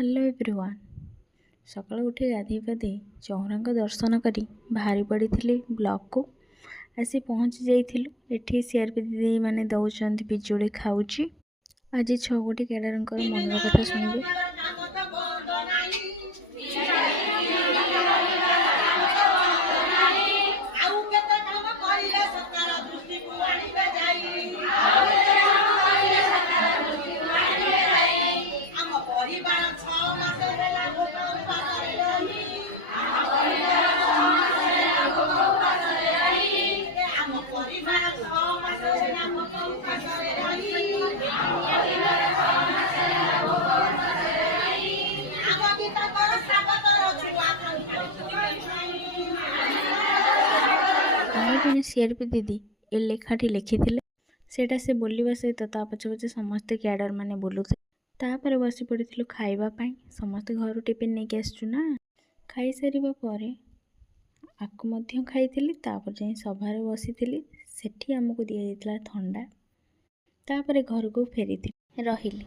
Hello everyone. सकाळु उठी गाधे पाधे चौरांग दर्शन करी बाहरी पड़ी ब्लॉक को आसी पहुँची जाइलु। एठी सीआरपी दीदी माने दौरान पिजुड़ी खाऊची। आज 6 गोटी कैडरंकर मन कथा शुणिबे। जड़े सीआरपी दीदी ए लेखाटी लिखिथिले सेटा से बोलिबा सहित ता पछे पछे समस्ते कैडर माने बोलुथे। तापर बसी पड़िथिलु खाइबा पई। समस्ते घर टिफिन नेके आसचु ना। खाई सारिबा परे आकु मध्य खाइथिली। तापर जाई सभारे बसिथिली। सेठी हमकु दिया जाइतला ठंडा। तापर घर को फेरिथिली रहिली।